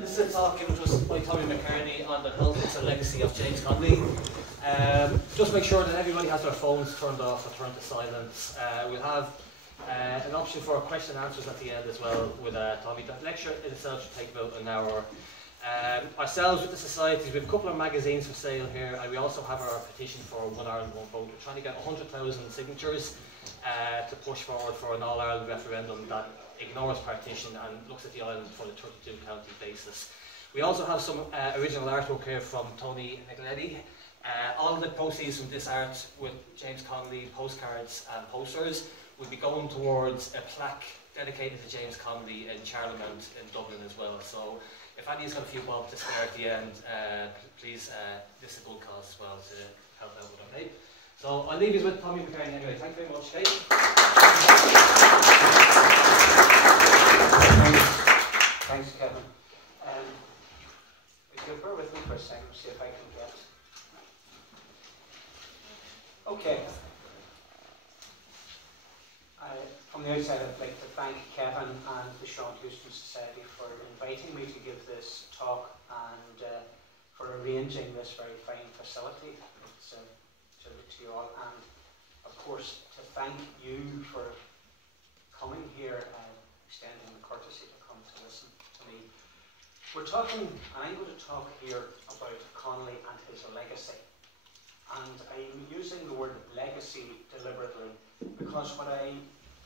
This is a talk given to us by Tommy Mckearney on the health and legacy of James Connolly. Just make sure that everybody has their phones turned off or turned to silence. We'll have an option for question and answers at the end as well with Tommy. The lecture in itself should take about an hour. Ourselves with the society, we have a couple of magazines for sale here, and we also have our petition for One Ireland, One Vote. We're trying to get 100,000 signatures to push forward for an all-Ireland referendum that ignores partition and looks at the island for the 32 county basis. We also have some original artwork here from Tommy Mckearney. All of the proceeds from this art with James Connolly, postcards and posters will be going towards a plaque dedicated to James Connolly in Charlemont in Dublin as well. So if anyone's got a few bob to spare at the end, please, this is a good cause as well to help out with, okay? So I'll leave you with Tommy Mckearney anyway. Thank you very much, okay? Thanks, Kevin. If you'll bear with me for a second, see if I can get... Okay. From the outside, I'd like to thank Kevin and the Sean Houston Society for inviting me to give this talk and for arranging this very fine facility. It's to you all, and of course to thank you for coming here and extending the courtesy to come to listen to me. We're talking, and I'm going to talk here about Connolly and his legacy. And I'm using the word legacy deliberately because what I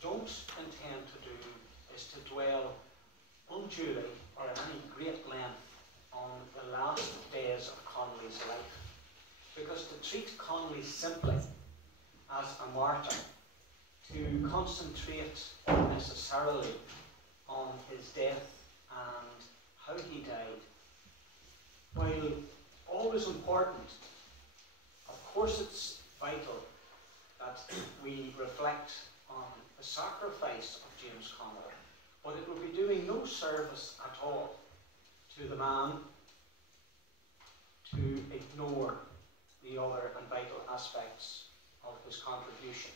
don't intend to do is to dwell unduly or in any great length on the last days of Connolly's life. Because to treat Connolly simply as a martyr, to concentrate unnecessarily on his death and how he died, while always important, of course it's vital that we reflect on the sacrifice of James Connolly, but it would be doing no service at all to the man to ignore the other and vital aspects of his contribution.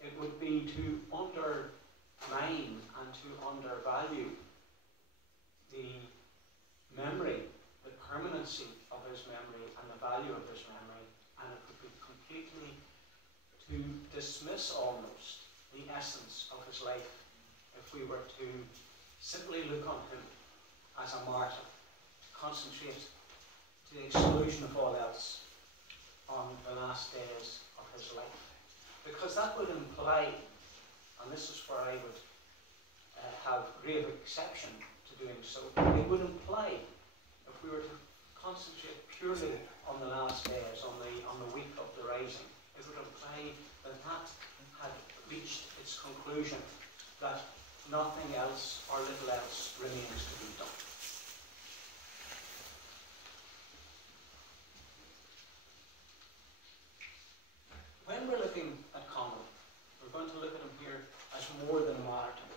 It would be to undermine and to undervalue the memory, the permanency of his memory and the value of his memory, and it would be completely to dismiss almost the essence of his life if we were to simply look on him as a martyr, concentrate to the exclusion of all else on the last days of his life. Because that would imply, and this is where I would have grave exception to doing so, it would imply, if we were to concentrate purely on the last days, on the week of the rising, it would imply that that had reached its conclusion, that nothing else or little else remains to be done. When we're looking at Connolly, we're going to look at him here as more than a martyr.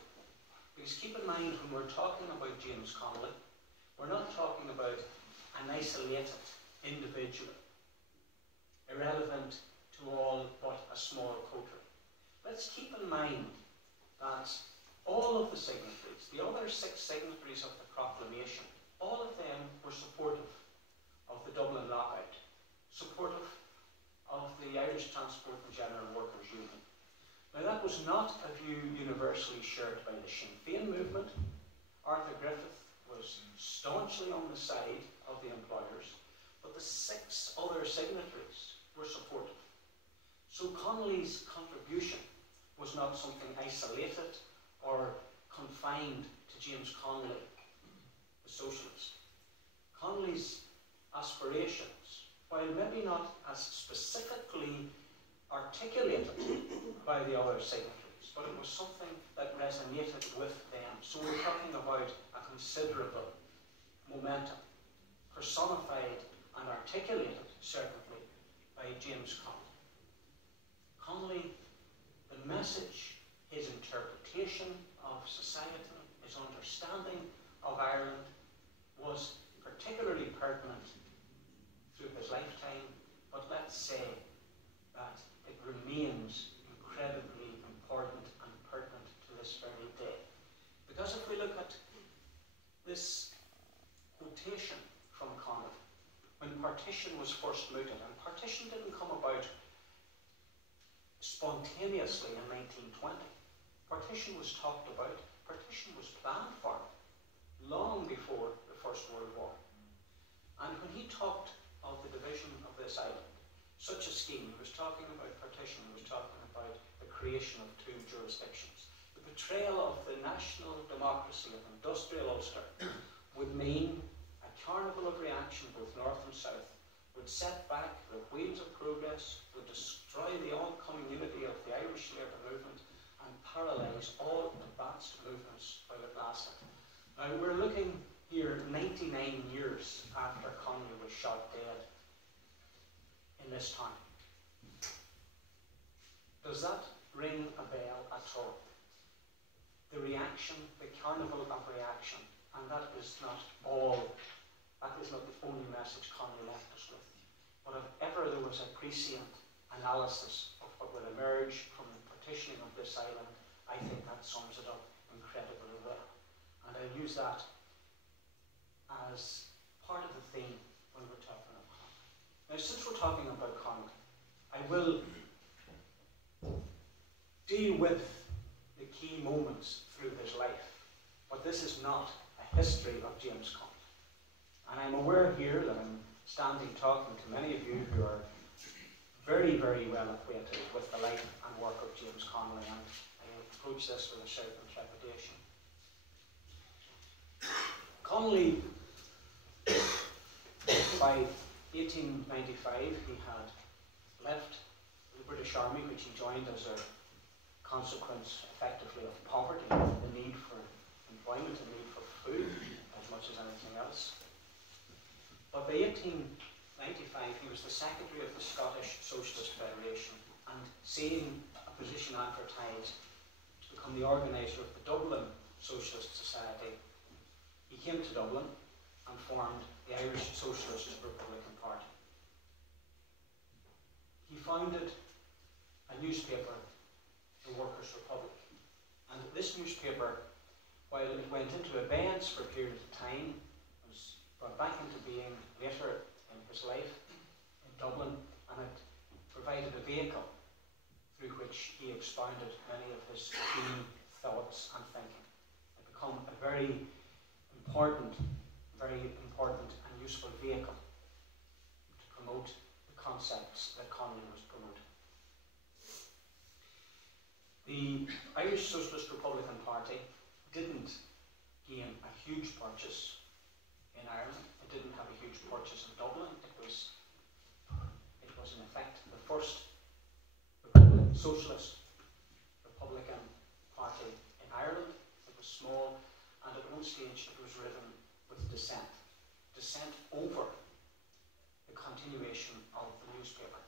Because keep in mind, when we're talking about James Connolly, we're not talking about an isolated individual, irrelevant to all but a small coterie. Let's keep in mind that all of the signatories, the other 6 signatories of the proclamation, all of them were supportive of the Dublin lockout, supportive of the Irish Transport and General Workers Union. Now that was not a view universally shared by the Sinn Féin movement. Arthur Griffith was staunchly on the side of the employers, but the 6 other signatories were supportive. So Connolly's contribution was not something isolated or confined to James Connolly, the socialist. Connolly's aspirations, while maybe not as specifically articulated by the other signatories, but it was something that resonated with them. So we're talking about a considerable momentum, personified and articulated, certainly, by James Connolly. Connolly, the message, his interpretation of society, his understanding of Ireland was particularly pertinent through his lifetime, but let's say that it remains incredibly important and pertinent to this very day. Because if we look at this partition was first mooted, and partition didn't come about spontaneously in 1920. Partition was talked about, partition was planned for long before the First World War. And when he talked of the division of this island, such a scheme, he was talking about partition, he was talking about the creation of two jurisdictions. The betrayal of the national democracy of industrial Ulster would mean a carnival of reaction both north and south, would set back the wheels of progress, would destroy the oncoming unity of the Irish labour movement, and paralyse all advanced movements while it lasted. Now we're looking here 99 years after Connolly was shot dead in this town. Does that ring a bell at all? The reaction, the carnival of reaction, and that is not the only message Connolly left us with. But if ever there was a prescient analysis of what will emerge from the partitioning of this island, I think that sums it up incredibly well. And I'll use that as part of the theme when we're talking about Connolly. Now, since we're talking about Connolly, I will deal with the key moments through his life, but this is not a history of James Connolly. And I'm aware here that I'm standing talking to many of you who are very, very well acquainted with the life and work of James Connolly, and I approach this with a certain trepidation. Connolly, by 1895, he had left the British Army, which he joined as a consequence, effectively, of poverty, the need for employment, the need for food, as much as anything else. But by 1895, he was the secretary of the Scottish Socialist Federation, and seeing a position advertised to become the organiser of the Dublin Socialist Society, he came to Dublin and formed the Irish Socialist Republican Party. He founded a newspaper, the Workers' Republic, and this newspaper, while it went into abeyance for a period of time, was brought back into being later in his life in Dublin, and it provided a vehicle through which he expounded many of his key thoughts and thinking. It became a very important and useful vehicle to promote the concepts that Connolly was promoting. The Irish Socialist Republican Party didn't gain a huge purchase in Ireland. It didn't have a huge purchase in Dublin. It was in effect the first socialist Republican Party in Ireland. It was small, and at one stage it was ridden with dissent over the continuation of the newspaper.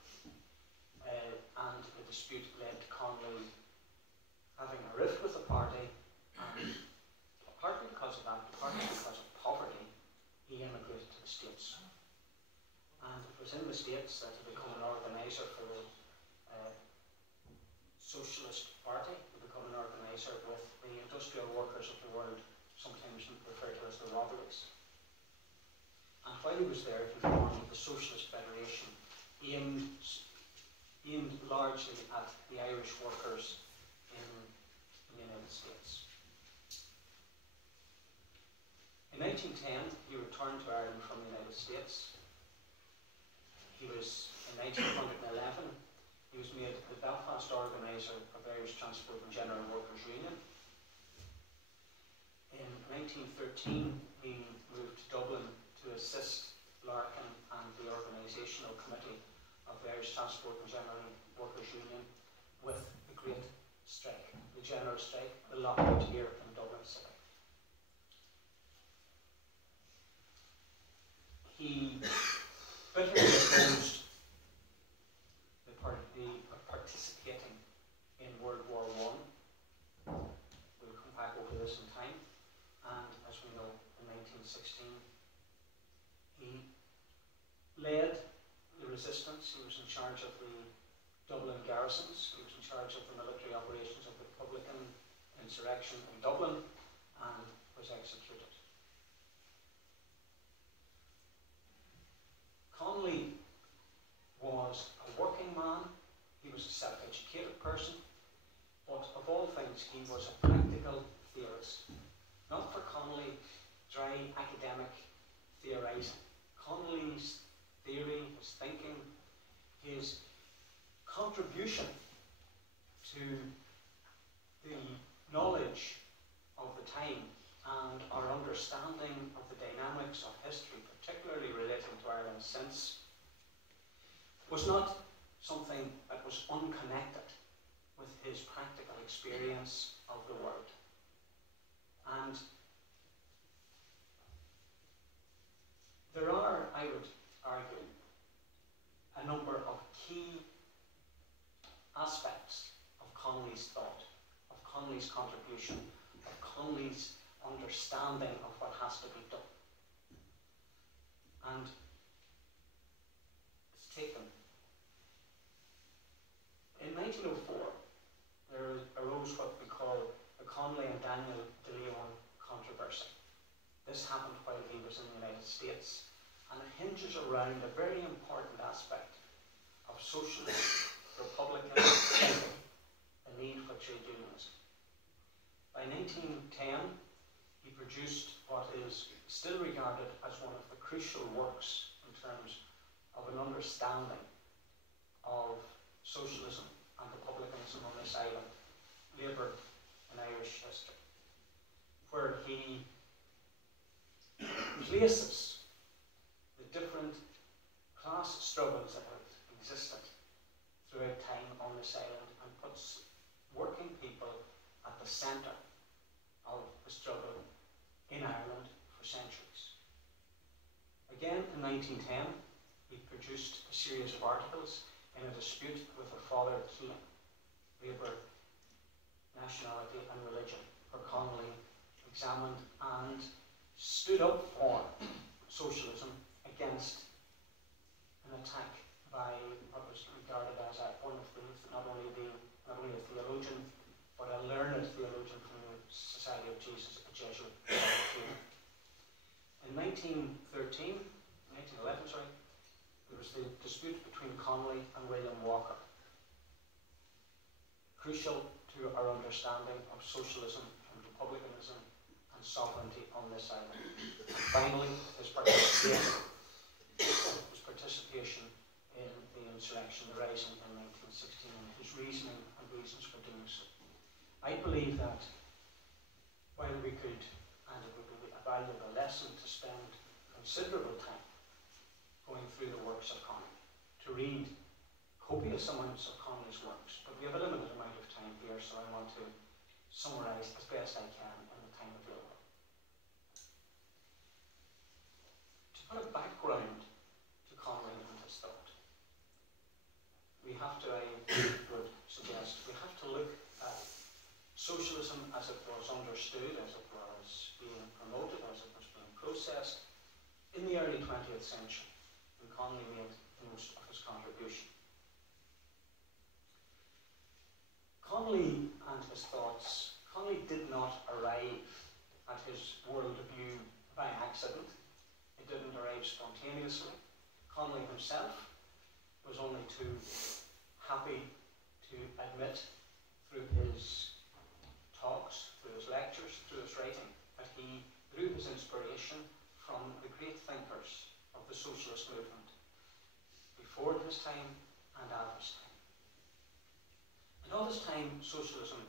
And the dispute led to Connolly having a rift with the party, and partly because of that, partly because of poverty, he immigrated to the States. And it was in the States that he became an organiser for the Socialist Party. He became an organiser with the industrial workers of the world, sometimes referred to as the Robberies. And while he was there, he formed the Socialist Federation, aimed largely at the Irish workers in the United States. In 1910, he returned to Ireland from the United States. In 1911, he was made the Belfast organiser of Irish Transport and General Workers Union. In 1913, he moved to Dublin to assist Larkin and the organisational committee of the Irish Transport and General Workers Union with the Great Strike, the General Strike, the lockout here in Dublin City. He bitterly opposed participating in World War I. We'll come back over this in time. And as we know, in 1916, he led the resistance. He was in charge of the Dublin garrisons. He was in charge of the military operations of the Republican insurrection in Dublin, and was executed. Connolly things, he was a practical theorist. Not for Connolly, dry academic theorising. Connolly's theory, his thinking, his contribution to the knowledge of the time and our understanding of the dynamics of history, particularly relating to Ireland since, was not something that was unconnected with his practical experience of the world. And there are, I would argue, a number of key aspects of Connolly's thought, of Connolly's contribution, of Connolly's understanding of what has to be done. And let's take them. In 1904, there arose what we call the Connolly and Daniel de Leon controversy. This happened while he was in the United States, and it hinges around a very important aspect of socialist, republican thinking, the need for trade unionism. By 1910, he produced what is still regarded as one of the crucial works in terms of an understanding of socialism and republicanism on this island, Labour in Irish history, where he places the different class struggles that have existed throughout time on this island and puts working people at the centre of the struggle in Ireland for centuries. Again, in 1910, he produced a series of articles in a dispute with her father, Keane, Labour, nationality and religion, where Connolly examined and stood up for socialism against an attack by what was regarded as one of the, not only a theologian, but a learned theologian from the Society of Jesus, a Jesuit. In 1911, there was the dispute between Connolly and William Walker, crucial to our understanding of socialism and republicanism and sovereignty on this island. And finally, his participation in the insurrection, the rising in 1916, and his reasoning and reasons for doing so. I believe that while we could, and it would be a valuable lesson to spend considerable time going through the works of Connolly, to read copious amounts of Connolly's works, but we have a limited amount of time here, so I want to summarise as best I can in the time available. To put a background to Connolly and his thought, we have to, I would suggest, we have to look at socialism as it was understood, as it was being promoted, as it was being processed in the early 20th century, when Connolly made most of his contribution. Connolly and his thoughts, Connolly did not arrive at his worldview by accident. It didn't arrive spontaneously. Connolly himself was only too happy to admit through his talks, through his lectures, through his writing, that he drew his inspiration from the great thinkers of the socialist movement before his time and at his time. And all this time, socialism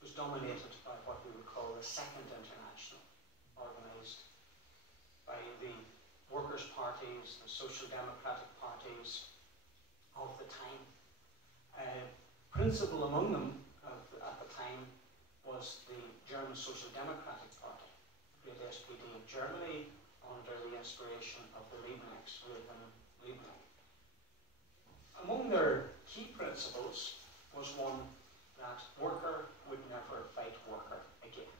was dominated by what we would call the Second International, organised by the workers' parties, the social democratic parties of the time. Principal among them at the time was the German Social Democratic Party, the great SPD of Germany, under the inspiration of the Leibniz, Wilhelm Leibniz. Among their key principles was one that worker would never fight worker again,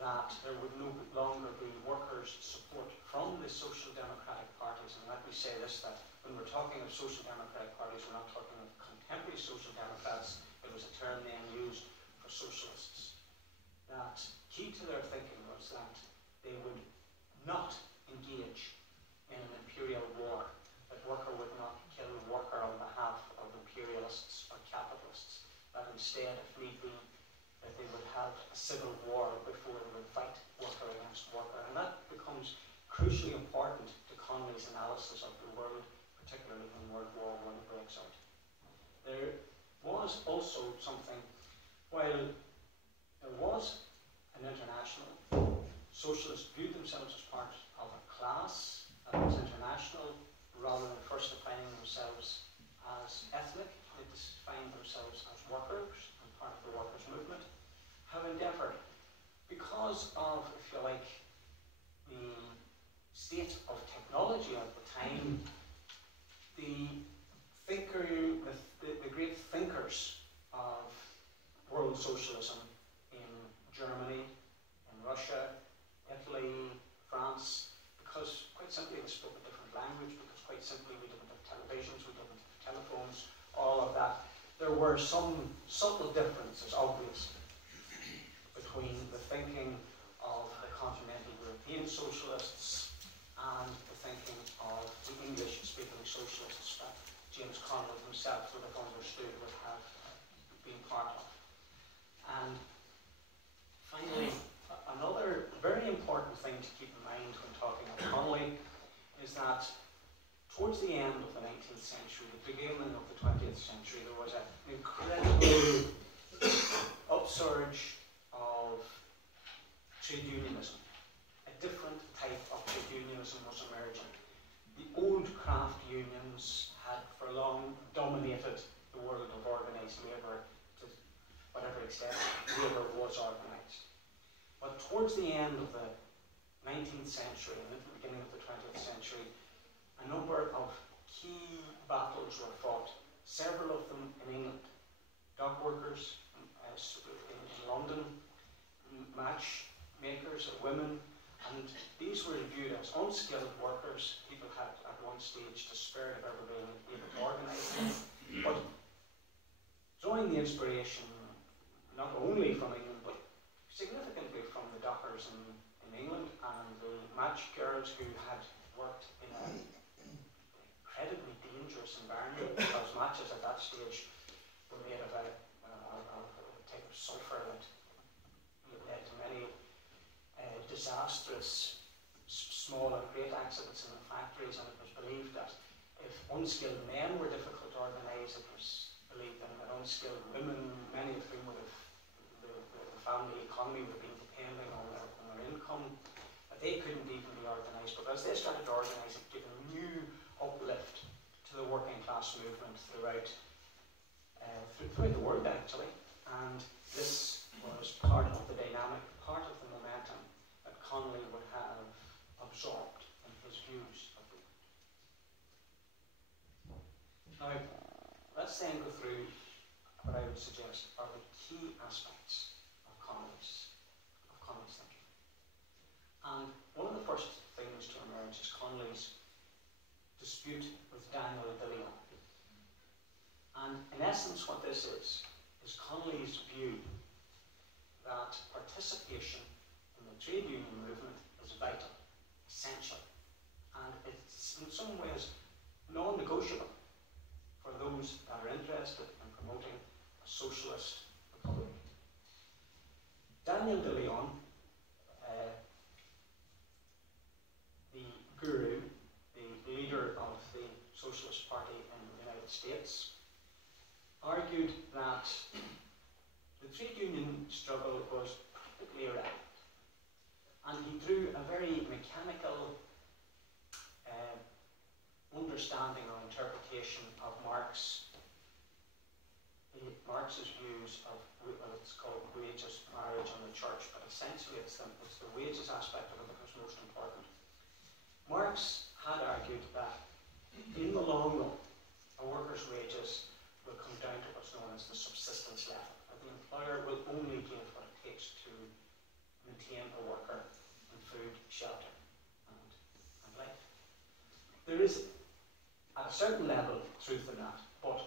that there would no longer be workers' support from the social democratic parties. And let me say this, that when we're talking of social democratic parties, we're not talking of contemporary social democrats. It was a term then used for socialists. That key to their thinking was that they would not engage in an imperial war, that worker would not kill worker on behalf of imperialists or capitalists, that instead, if need be, that a civil war before they would fight worker against worker. And that becomes crucially important to Connolly's analysis of the world, particularly when World War I breaks out. There was also something, while there was an international, socialists viewed themselves as part of a class that was international rather than first defining themselves as ethnic. They defined themselves as workers and part of the workers' movement, have endeavoured, because of, if you like, the state of technology at the time, the great thinkers of world socialism in Germany, in Russia, Italy, France, because quite simply they spoke a different language, because quite simply we didn't have televisions, we didn't have telephones, all of that. There were some subtle differences, obviously, between the thinking of the continental European socialists and the thinking of the English-speaking socialists that James Connolly himself would have understood, would have been part of. And finally, another very important thing to keep in mind when talking about Connolly is that towards the end of the 19th century, the beginning of the 20th century, there was an incredible upsurge of trade unionism. A different type of trade unionism was emerging. The old craft unions had for long dominated the world of organised labour to whatever extent labour was organised. But towards the end of the 19th century and into the beginning of the 20th century, a number of key battles were fought, several of them in England. Dock workers in London, matchmakers, women, and these were viewed as unskilled workers. People had at one stage despaired of ever being able to organise them. But drawing the inspiration not only from England, but significantly from the dockers in England and the match girls who had worked in an incredibly dangerous environment, because matches at that stage were made of a type of sulphur that led to many disastrous small and great accidents in the factories, and it was believed that if unskilled men were difficult to organise, it was believed that unskilled women, many of whom would have the family economy would have been depending on their income, that they couldn't even be organised. But as they started to organise, it gave a new uplift to the working class movement throughout the world, actually. And this was part of the dynamic, part of the momentum that Connolly would have absorbed in his views of the world. Now, let's then go through what I would suggest are the key aspects of Connolly's thinking. And one of the first things to emerge is Connolly's dispute with Daniel de Leon. And in essence what this is Connolly's view that participation in the trade union movement is vital, essential, and it's in some ways non-negotiable for those that are interested in promoting a socialist republic. Daniel de Leon, the guru, the leader of the Socialist Party in the United States, argued that the trade union struggle was practically irrelevant. And he drew a very mechanical understanding or interpretation of Marx's views of what it's called wages, marriage and the church, but essentially it's the wages aspect of it that was most important. Marx had argued that in the long run, a worker's wages will come down to what's known as the subsistence level. The employer will only give what it takes to maintain a worker in food, shelter, and life. There is, at a certain level, truth in that, but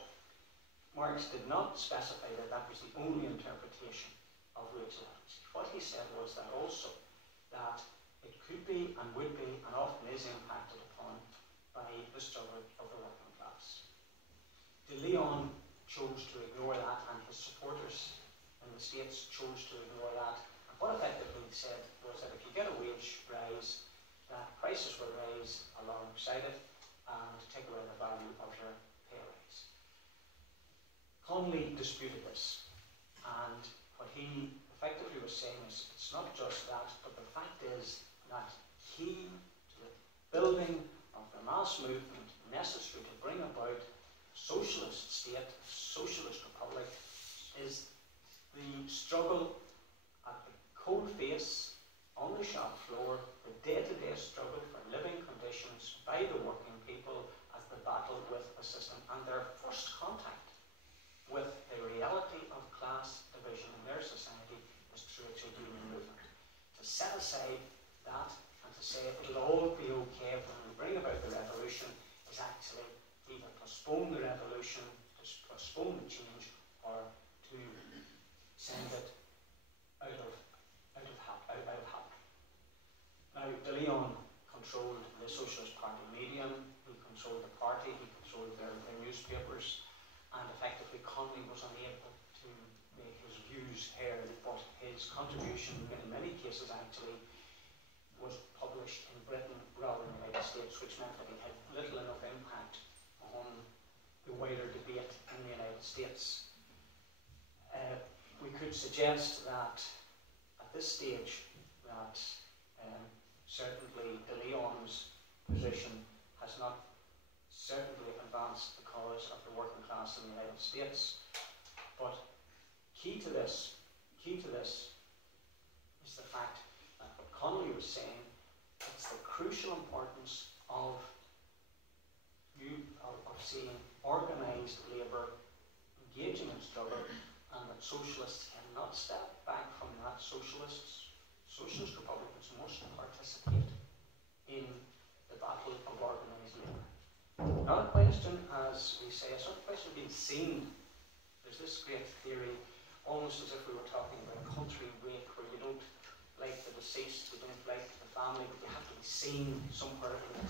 Marx did not specify that that was the only interpretation of wage levels. What he said was that also that it could be and would be and often is impacted upon by the struggle of the working class. De Leon chose to ignore that, and his supporters in the States chose to ignore that. And what effectively said was that if you get a wage rise, that prices will rise alongside it and take away the value of your pay rise. Connolly disputed this, and what he effectively was saying is it's not just that, but the fact is that key to the building of the mass movement necessary to bring about a socialist state, a socialist republic, is the struggle at the cold face, on the shop floor, the day-to-day struggle for living conditions by the working people as they battle with the system, and their first contact with the reality of class division in their society is through a trade union movement. To set aside that and to say it'll all be okay when we bring about the revolution is actually either postpone the revolution, to postpone the change, or to send it out of happening. Now, De Leon controlled the Socialist Party medium, he controlled the party, he controlled their newspapers, and effectively Connolly was unable to make his views heard, but his contribution in many cases actually was published in Britain rather than the United States, which meant that it had little enough impact on the wider debate in the United States. We could suggest that at this stage that certainly De Leon's position has not certainly advanced the cause of the working class in the United States, but key to this is the fact that what Connolly was saying, it's the crucial importance of seeing organised labour engaging in struggle, and that socialists cannot step back from that. Socialist republicans must participate in the battle of organised labour. Not a question, as we say, it's not a question of being seen. There's this great theory, almost as if we were talking about a country wake, where you don't like the deceased, you don't like the family, but you have to be seen somewhere in the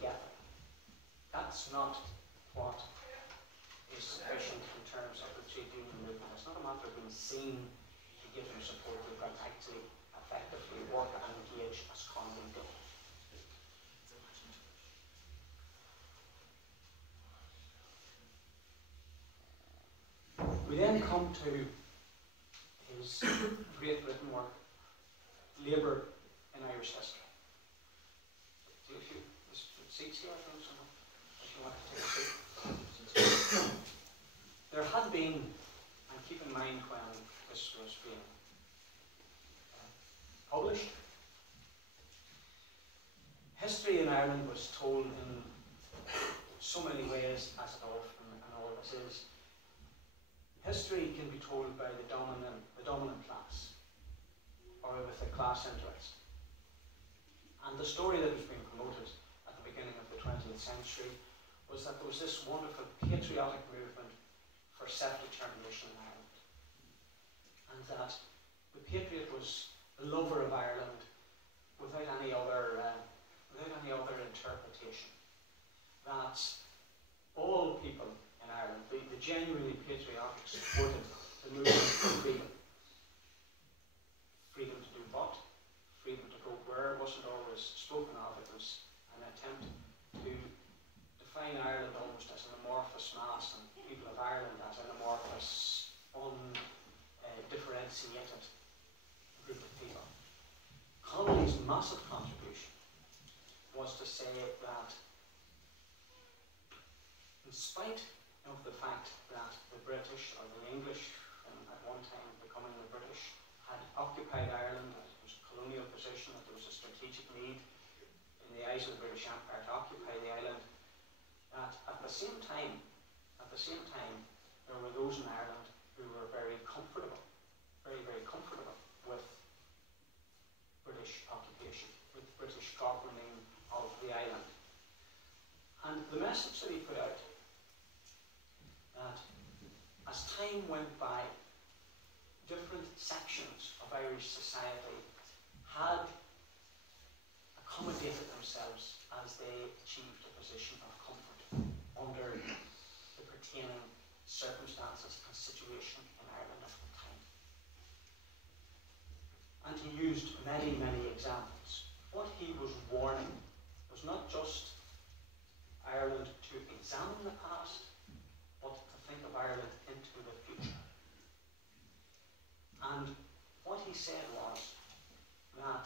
gathering. That's not what is sufficient in terms of the trade union movement. It's not a matter of being seen to give them support. You've got to actually effectively work and engage as Connolly did. We then come to his great written work, Labour in Irish History. Do you have a few seats here, I think, so if you want to take a seat. There had been, and keep in mind when this was being published, history in Ireland was told in so many ways, as it often and always is. History can be told by the dominant class, or with a class interest. And the story that was being promoted at the beginning of the 20th century was that there was this wonderful patriotic movement for self-determination in Ireland, and that the patriot was the lover of Ireland without any other interpretation. That all people in Ireland, the genuinely patriotic, supported the movement for freedom. Freedom to do what? Freedom to go where wasn't always spoken of. It was an attempt to define Ireland almost as an amorphous mass, and people of Ireland as an amorphous, undifferentiated group of people. Connolly's massive contribution was to say that in spite of the fact that the British, or the English, at one time becoming the British, had occupied Ireland, that it was a colonial position, that there was a strategic need in the eyes of the British Empire to occupy the island, that at the same time, there were those in Ireland who were very comfortable with British occupation, with British governing of the island. And the message that he put out, that as time went by, different sections of Irish society had accommodated themselves as they achieved a position of comfort under the pertaining circumstances and situation in Ireland at the time. And he used many, many examples. What he was warning was not just Ireland to examine the past, but to think of Ireland into the future. And what he said was that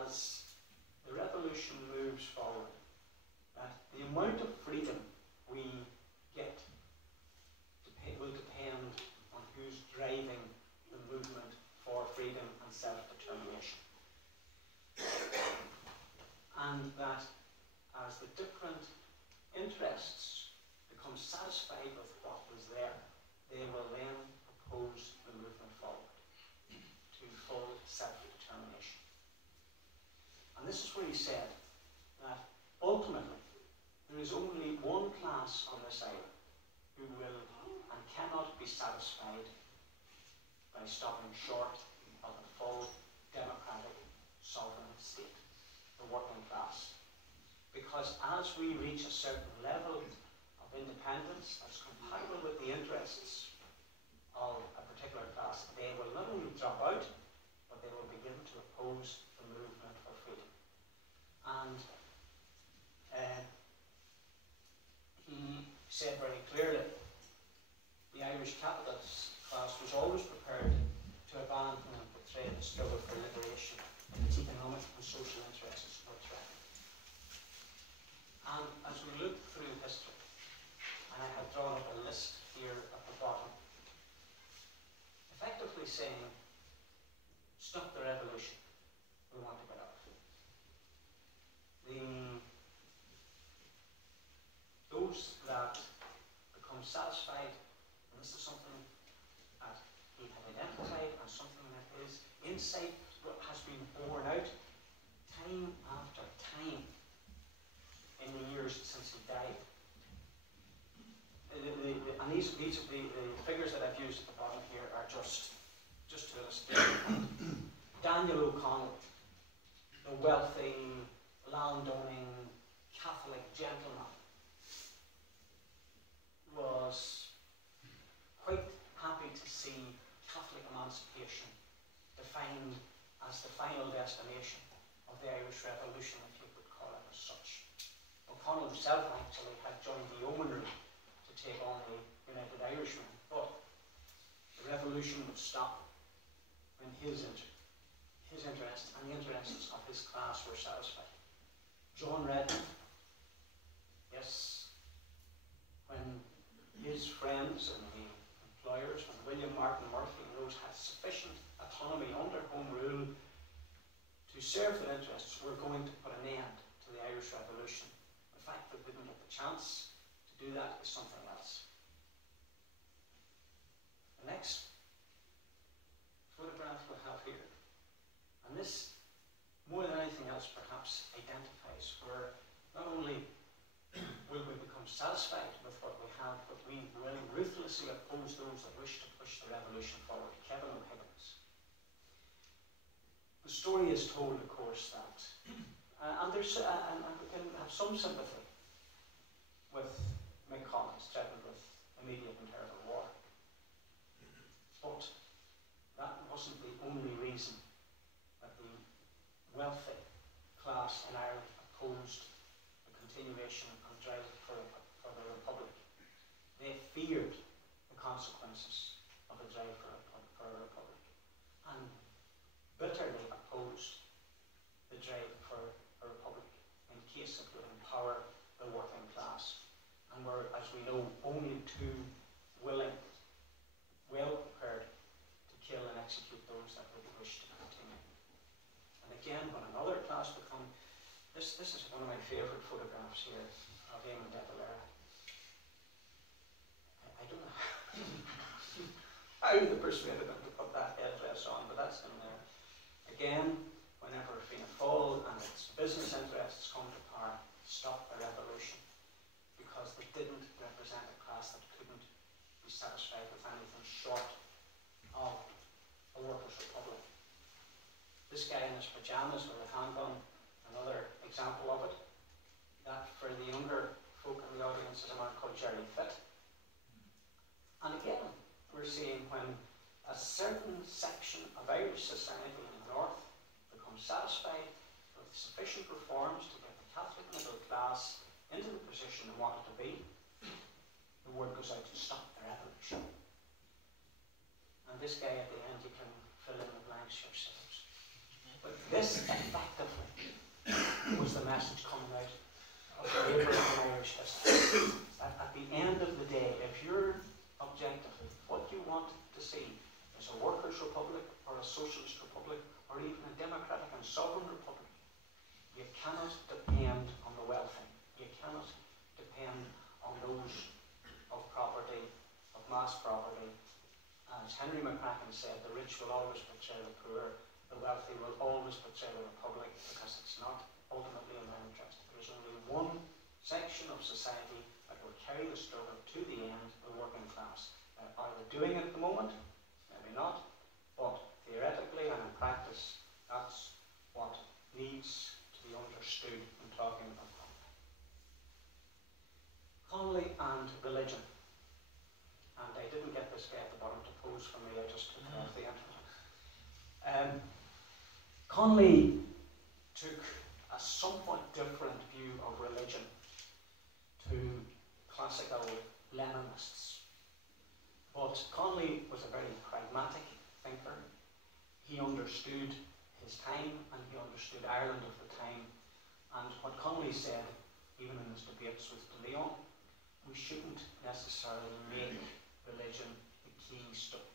as the revolution moves forward, that the amount of freedom we get will depend on who's driving the movement for freedom and self-determination. And that as the different interests become satisfied with what was there, they will then oppose the movement forward to full self-determination. And this is where he said that ultimately there is only one class on this island who will and cannot be satisfied by stopping short of a full democratic sovereign state, the working class. Because as we reach a certain level of independence that's compatible with the interests of a particular class, they will not only drop out, but they will begin to oppose the movement for freedom. And he said very clearly, the Irish capitalist class was always prepared to abandon and betray the struggle for liberation if its economic and social interests were threatened. And as we look through history, and I have drawn up a list here at the bottom, effectively saying, stop the revolution, we want to get out. Those that become satisfied, and this is something that he had identified and something that his insight has been borne out time after time in the years since he died. And these are the figures that I've used at the bottom here are just to illustrate. Daniel O'Connell, the wealthy, landowning Catholic gentleman, was quite happy to see Catholic emancipation defined as the final destination of the Irish Revolution, if you could call it as such. O'Connell himself actually had joined the Yeomanry to take on the United Irishmen, but the revolution would stop when his interests and the interests of his class were satisfied. John Redmond, yes, when his friends and the employers, when William Martin Murphy and those had sufficient autonomy under Home Rule to serve their interests, were going to put an end to the Irish Revolution. The fact that they didn't get the chance to do that is something else. The next photograph we have here, and this, more than anything else, perhaps identifies where not only will we become satisfied with what we have, but we will ruthlessly oppose those that wish to push the revolution forward. Kevin O'Higgins. The story is told, of course, that, and we can have some sympathy with Mckearney, threatened with immediate and terrible war. But that wasn't the only reason that the wealthy class in Ireland opposed the continuation and drive for the Republic. They feared the consequences of the drive for a Republic and bitterly opposed the drive for a Republic in case it would empower the working class, and were, as we know, only too willing, well prepared to kill and execute those that would wish to continue. And again, when another class become, this is one of my favourite photographs here of Eamon de Valera. I don't know how they persuaded him to put that headdress on, but that's in there. Again, whenever Fianna Fáil and its business interests come to power, stop the revolution, because they didn't represent a class that couldn't be satisfied with anything short of a workers' republic. This guy in his pajamas with a handgun, another example of it. That, for the younger folk in the audience, is a man called Jerry Fitt. And again, we're seeing when a certain section of Irish society in the north becomes satisfied with sufficient reforms to get the Catholic middle class into the position they want it to be, the word goes out to stop the revolution. And this guy at the end, you can fill in the blanks yourselves. But this effectively was the message coming out of Labour in Irish history. That at the end of the day, if you're objectively, what you want to see is a workers' republic or a socialist republic or even a democratic and sovereign republic, you cannot depend on the wealthy. You cannot depend on those of property, of mass property. As Henry McCracken said, the rich will always betray the poor, the wealthy will always betray the republic, because it's not ultimately in their interest. There is only one section of society that will carry the struggle to the end, the working class. Are they doing it at the moment? Maybe not. But theoretically and in practice, that's what needs to be understood in talking about Connolly and religion. And I didn't get this guy at the bottom to pose for me, I just took it off the internet. Connolly took a somewhat different view of religion to classical Leninists. But Connolly was a very pragmatic thinker. He understood his time and he understood Ireland of the time. And what Connolly said, even in his debates with De Leon, we shouldn't necessarily make religion the key stuff.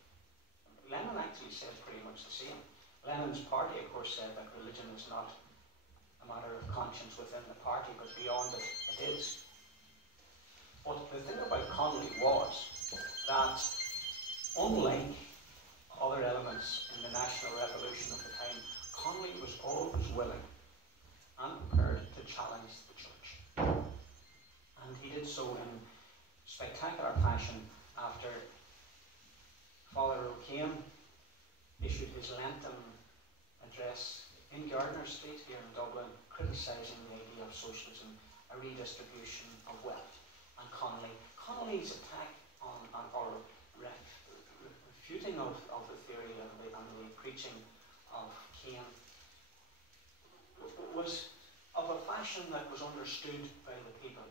Lenin actually said pretty much the same. Lenin's party, of course, said that religion is not a matter of conscience within the party, but beyond it, it is. But the thing about Connolly was that, unlike other elements in the national revolution of the time, Connolly was always willing and prepared to challenge the church. And he did so in spectacular fashion after Father O'Kane issued his Lenten address in Gardiner Street here in Dublin, criticising the idea of socialism, a redistribution of wealth. And Connolly's attack on or refuting of the theory and the preaching of Kane was of a fashion that was understood by the people,